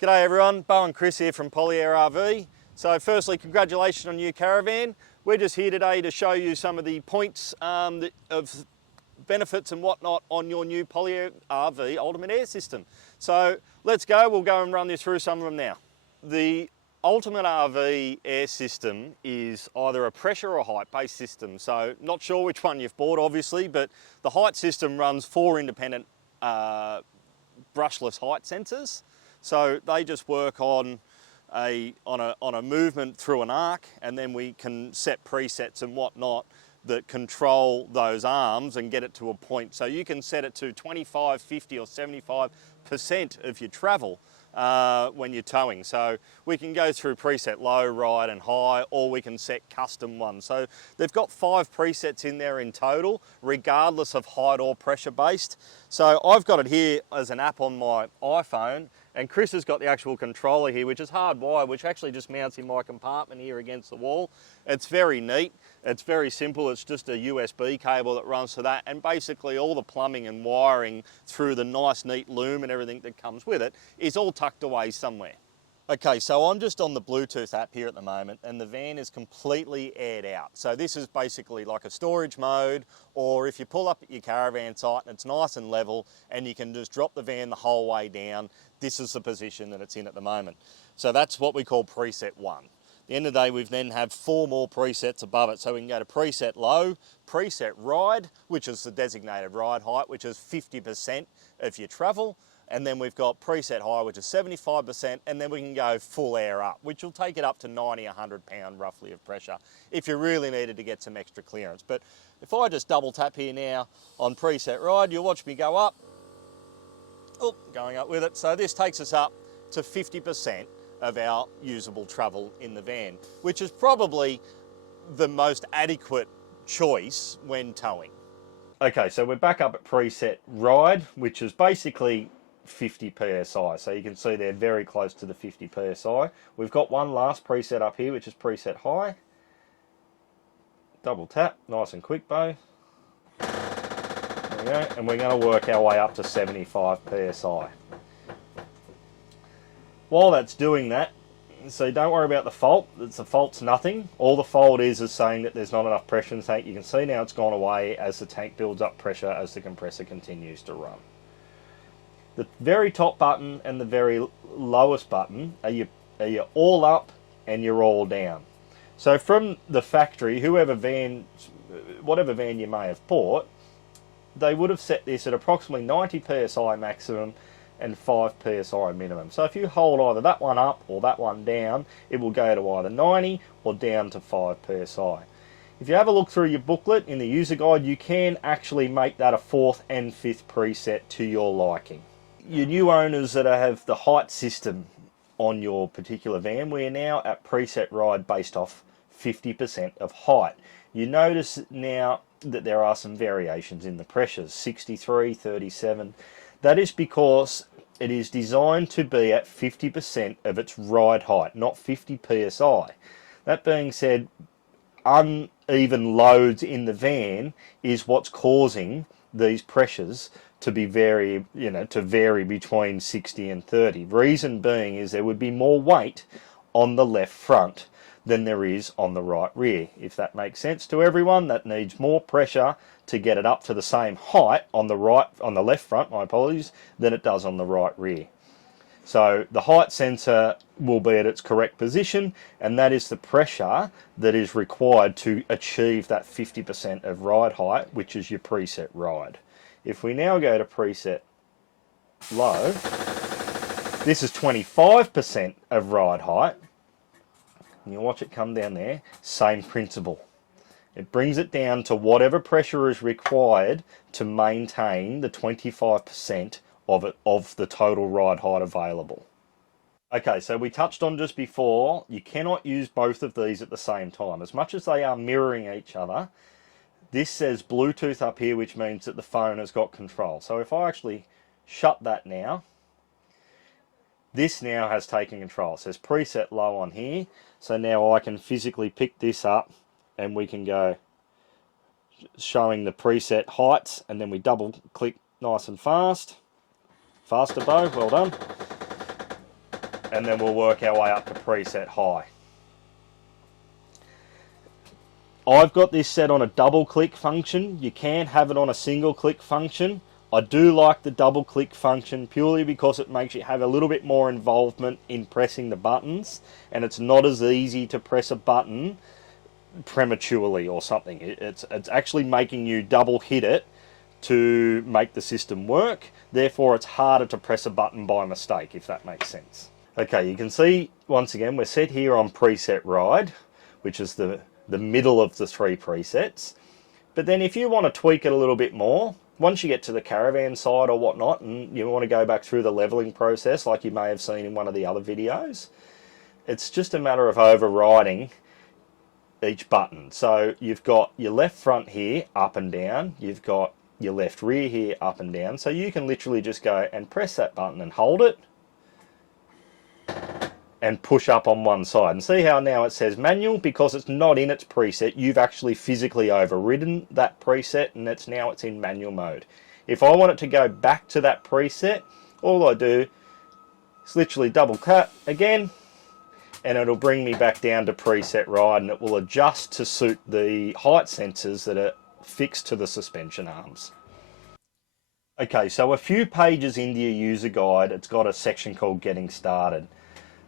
G'day everyone, Bo and Chris here from Polyair RV. So firstly, congratulations on your caravan. We're just here today to show you some of the points of benefits and whatnot on your new Polyair RV Ultimate Air system. So let's go, we'll go and run you through some of them now. The Ultimate RV air system is either a pressure or height based system. So not sure which one you've bought obviously, but the height system runs 4 independent brushless height sensors. So they just work on a movement through an arc, and then we can set presets and whatnot that control those arms and get it to a point. So you can set it to 25, 50 or 75% of your travel when you're towing. So we can go through preset low, ride and high, or we can set custom ones. So they've got 5 presets in there in total, regardless of height or pressure based. So I've got it here as an app on my iPhone, and Chris has got the actual controller here, which is hardwired, which actually just mounts in my compartment here against the wall. It's very neat. It's very simple. It's just a USB cable that runs to that, and basically all the plumbing and wiring through the nice neat loom and everything that comes with it is all tucked away somewhere. Okay, so I'm just on the Bluetooth app here at the moment, and the van is completely aired out. So this is basically like a storage mode, or if you pull up at your caravan site and it's nice and level and you can just drop the van the whole way down, this is the position that it's in at the moment. So that's what we call preset 1. At the end of the day, we've then have 4 more presets above it. So we can go to preset low, preset ride, which is the designated ride height, which is 50% of your travel. And then we've got preset high, which is 75%, and then we can go full air up, which will take it up to 90, 100 pound roughly of pressure if you really needed to get some extra clearance. But if I just double tap here now on preset ride, you'll watch me go up, going up with it. So this takes us up to 50% of our usable travel in the van, which is probably the most adequate choice when towing. Okay, so we're back up at preset ride, which is basically 50 psi. So you can see they're very close to the 50 psi. We've got one last preset up here, which is preset high. Double tap, nice and quick, Bo. There we go, and we're going to work our way up to 75 psi. While that's doing that, so don't worry about the fault. The fault's nothing. All the fault is saying that there's not enough pressure in the tank. You can see now it's gone away as the tank builds up pressure as the compressor continues to run. The very top button and the very lowest button are your all up and your all down. So from the factory, whatever van you may have bought, they would have set this at approximately 90 psi maximum and 5 psi minimum. So if you hold either that one up or that one down, it will go to either 90 or down to 5 psi. If you have a look through your booklet in the user guide, you can actually make that a 4th and 5th preset to your liking. Your new owners that have the height system on your particular van, we're now at preset ride based off 50% of height. You notice now that there are some variations in the pressures, 63, 37. That is because it is designed to be at 50% of its ride height, not 50 psi. That being said, uneven loads in the van is what's causing these pressures to be vary between 60 and 30. Reason being is there would be more weight on the left front than there is on the right rear. If that makes sense to everyone, that needs more pressure to get it up to the same height on the left front, my apologies, than it does on the right rear. So the height sensor will be at its correct position, and that is the pressure that is required to achieve that 50% of ride height, which is your preset ride. If we now go to preset low, this is 25% of ride height. And you watch it come down there, same principle. It brings it down to whatever pressure is required to maintain the 25% of the total ride height available. Okay, so we touched on just before, you cannot use both of these at the same time. As much as they are mirroring each other, this says Bluetooth up here, which means that the phone has got control. So if I actually shut that now, this now has taken control. It says preset low on here. So now I can physically pick this up and we can go showing the preset heights, and then we double click nice and fast. Faster, Bo, well done. and then we'll work our way up to preset high. I've got this set on a double click function. You can have it on a single click function. I do like the double click function purely because it makes you have a little bit more involvement in pressing the buttons, and it's not as easy to press a button prematurely or something. It's actually making you double hit it to make the system work. Therefore, it's harder to press a button by mistake, if that makes sense. Okay, you can see once again we're set here on preset ride, which is the middle of the 3 presets. But then if you want to tweak it a little bit more, once you get to the caravan side or whatnot, and you want to go back through the leveling process like you may have seen in one of the other videos, it's just a matter of overriding each button. So you've got your left front here up and down, you've got your left rear here up and down, so you can literally just go and press that button and hold it and push up on one side. And see how now it says manual? Because it's not in its preset, you've actually physically overridden that preset, and it's in manual mode. If I want it to go back to that preset, all I do is literally double cut again, and it'll bring me back down to preset ride, and it will adjust to suit the height sensors that are fixed to the suspension arms. Okay, so a few pages into your user guide, it's got a section called Getting Started.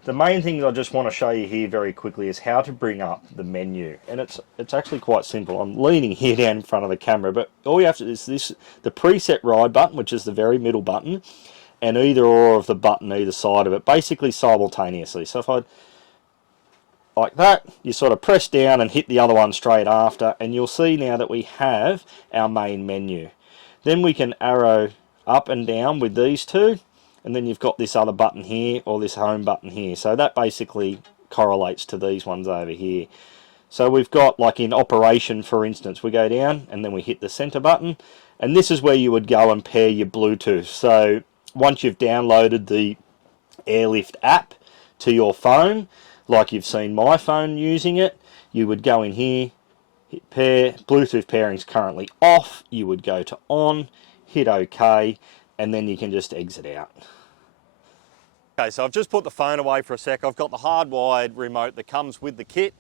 The main thing I just want to show you here very quickly is how to bring up the menu, and it's actually quite simple. I'm leaning here down in front of the camera, but all you have to do is the preset ride button, which is the very middle button, and either or of the button either side of it, basically simultaneously. So if I like that, you sort of press down and hit the other one straight after, and you'll see now that we have our main menu. Then we can arrow up and down with these two, and then you've got this other button here, or this home button here. So that basically correlates to these ones over here. So we've got, like in operation for instance, we go down and then we hit the center button, and this is where you would go and pair your Bluetooth. So once you've downloaded the Airlift app to your phone, like you've seen my phone using it, you would go in here, hit pair, Bluetooth pairing's currently off, you would go to on, hit OK, and then you can just exit out. Okay, so I've just put the phone away for a sec. I've got the hardwired remote that comes with the kit,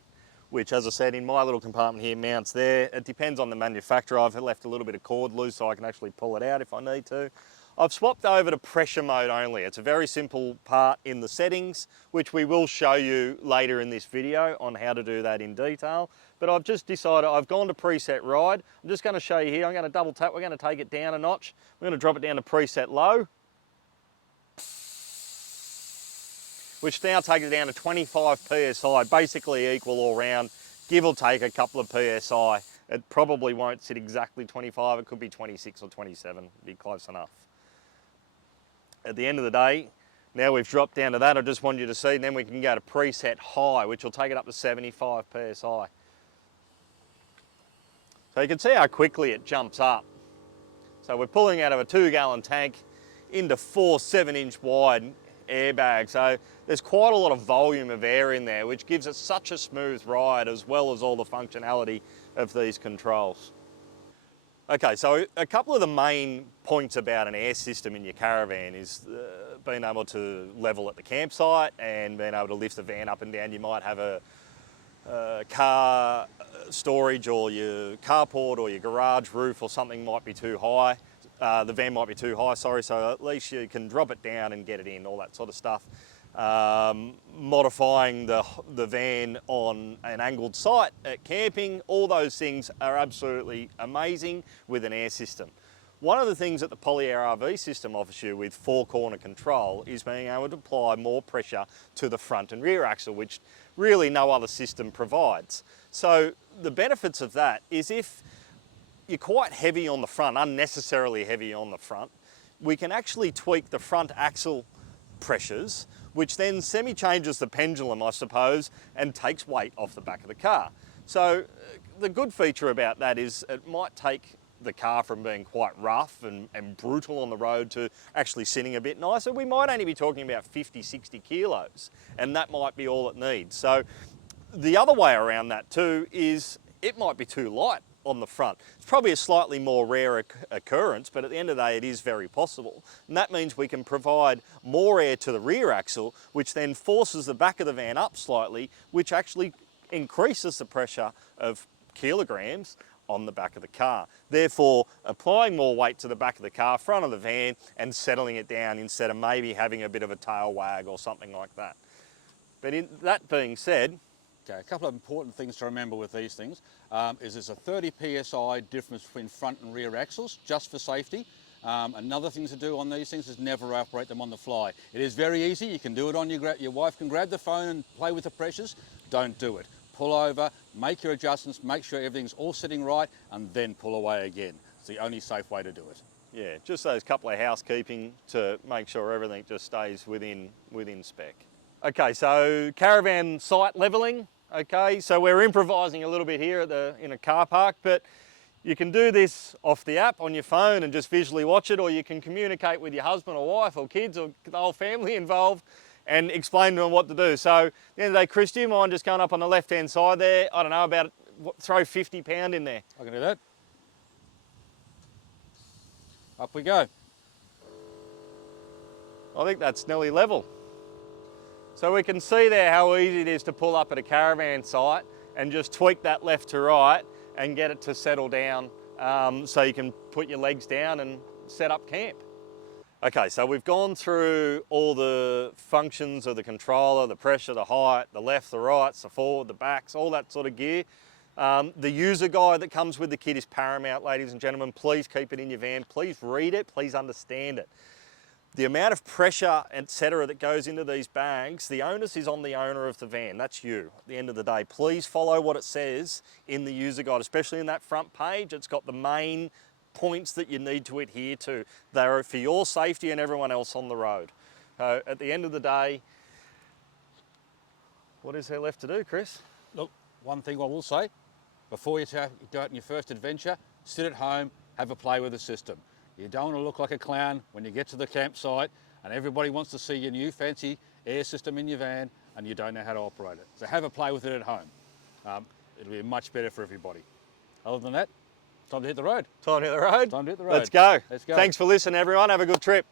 which, as I said, in my little compartment here mounts there. It depends on the manufacturer. I've left a little bit of cord loose so I can actually pull it out if I need to. I've swapped over to pressure mode only. It's a very simple part in the settings, which we will show you later in this video on how to do that in detail. But I've just decided, I've gone to preset ride. I'm just going to show you here. I'm going to double tap. We're going to take it down a notch. We're going to drop it down to preset low, which now takes it down to 25 PSI, basically equal all round, give or take a couple of PSI. It probably won't sit exactly 25. It could be 26 or 27, be close enough. At the end of the day, now we've dropped down to that, I just want you to see, and then we can go to preset high, which will take it up to 75 PSI. So you can see how quickly it jumps up. So we're pulling out of a 2-gallon tank into 4 7-inch wide airbags. So there's quite a lot of volume of air in there, which gives it such a smooth ride, as well as all the functionality of these controls. Okay, so a couple of the main points about an air system in your caravan is being able to level at the campsite and being able to lift the van up and down. You might have a car storage, or your carport or your garage roof or something might be too high. The van might be too high, sorry, so at least you can drop it down and get it in, all that sort of stuff. Modifying the van on an angled site at camping, all those things are absolutely amazing with an air system. One of the things that the Polyair RV system offers you with 4-corner control is being able to apply more pressure to the front and rear axle, which really no other system provides. So the benefits of that is, if you're quite heavy on the front, unnecessarily heavy on the front, we can actually tweak the front axle pressures, which then semi-changes the pendulum, I suppose, and takes weight off the back of the car. So the good feature about that is it might take the car from being quite rough and brutal on the road to actually sitting a bit nicer. We might only be talking about 50, 60 kilos, and that might be all it needs. So the other way around that too is it might be too light on the front. It's probably a slightly more rare occurrence, but at the end of the day, it is very possible. And that means we can provide more air to the rear axle, which then forces the back of the van up slightly, which actually increases the pressure of kilograms on the back of the car. Therefore, applying more weight to the back of the car, front of the van, and settling it down instead of maybe having a bit of a tail wag or something like that. But that being said, okay, a couple of important things to remember with these things is there's a 30 psi difference between front and rear axles, just for safety. Another thing to do on these things is never operate them on the fly. It is very easy. You can do it on your wife can grab the phone and play with the pressures. Don't do it. Pull over, make your adjustments, make sure everything's all sitting right, and then pull away again. It's the only safe way to do it. Yeah, just those couple of housekeeping to make sure everything just stays within spec. Okay, so caravan site leveling. Okay, so we're improvising a little bit here in a car park, but you can do this off the app on your phone and just visually watch it, or you can communicate with your husband or wife or kids or the whole family involved and explain to them what to do. So at the end of the day, Chris, do you mind just going up on the left-hand side there? I don't know, throw 50 pound in there. I can do that. Up we go. I think that's nearly level. So we can see there how easy it is to pull up at a caravan site and just tweak that left to right and get it to settle down so you can put your legs down and set up camp. Okay, so we've gone through all the functions of the controller, the pressure, the height, the left, the rights, the forward, the backs, all that sort of gear. The user guide that comes with the kit is paramount, ladies and gentlemen. Please keep it in your van. Please read it. Please understand it. The amount of pressure, etc., that goes into these bags, the onus is on the owner of the van. That's you at the end of the day. Please follow what it says in the user guide, especially in that front page. It's got the main points that you need to adhere to. They are for your safety and everyone else on the road. So at the end of the day, what is there left to do, Chris? Look, one thing I will say, before you go out on your first adventure, sit at home, have a play with the system. You don't want to look like a clown when you get to the campsite and everybody wants to see your new fancy air system in your van and you don't know how to operate it. So have a play with it at home. It'll be much better for everybody. Other than that, time to hit the road. Time to hit the road? Time to hit the road. Let's go. Let's go. Thanks for listening, everyone. Have a good trip.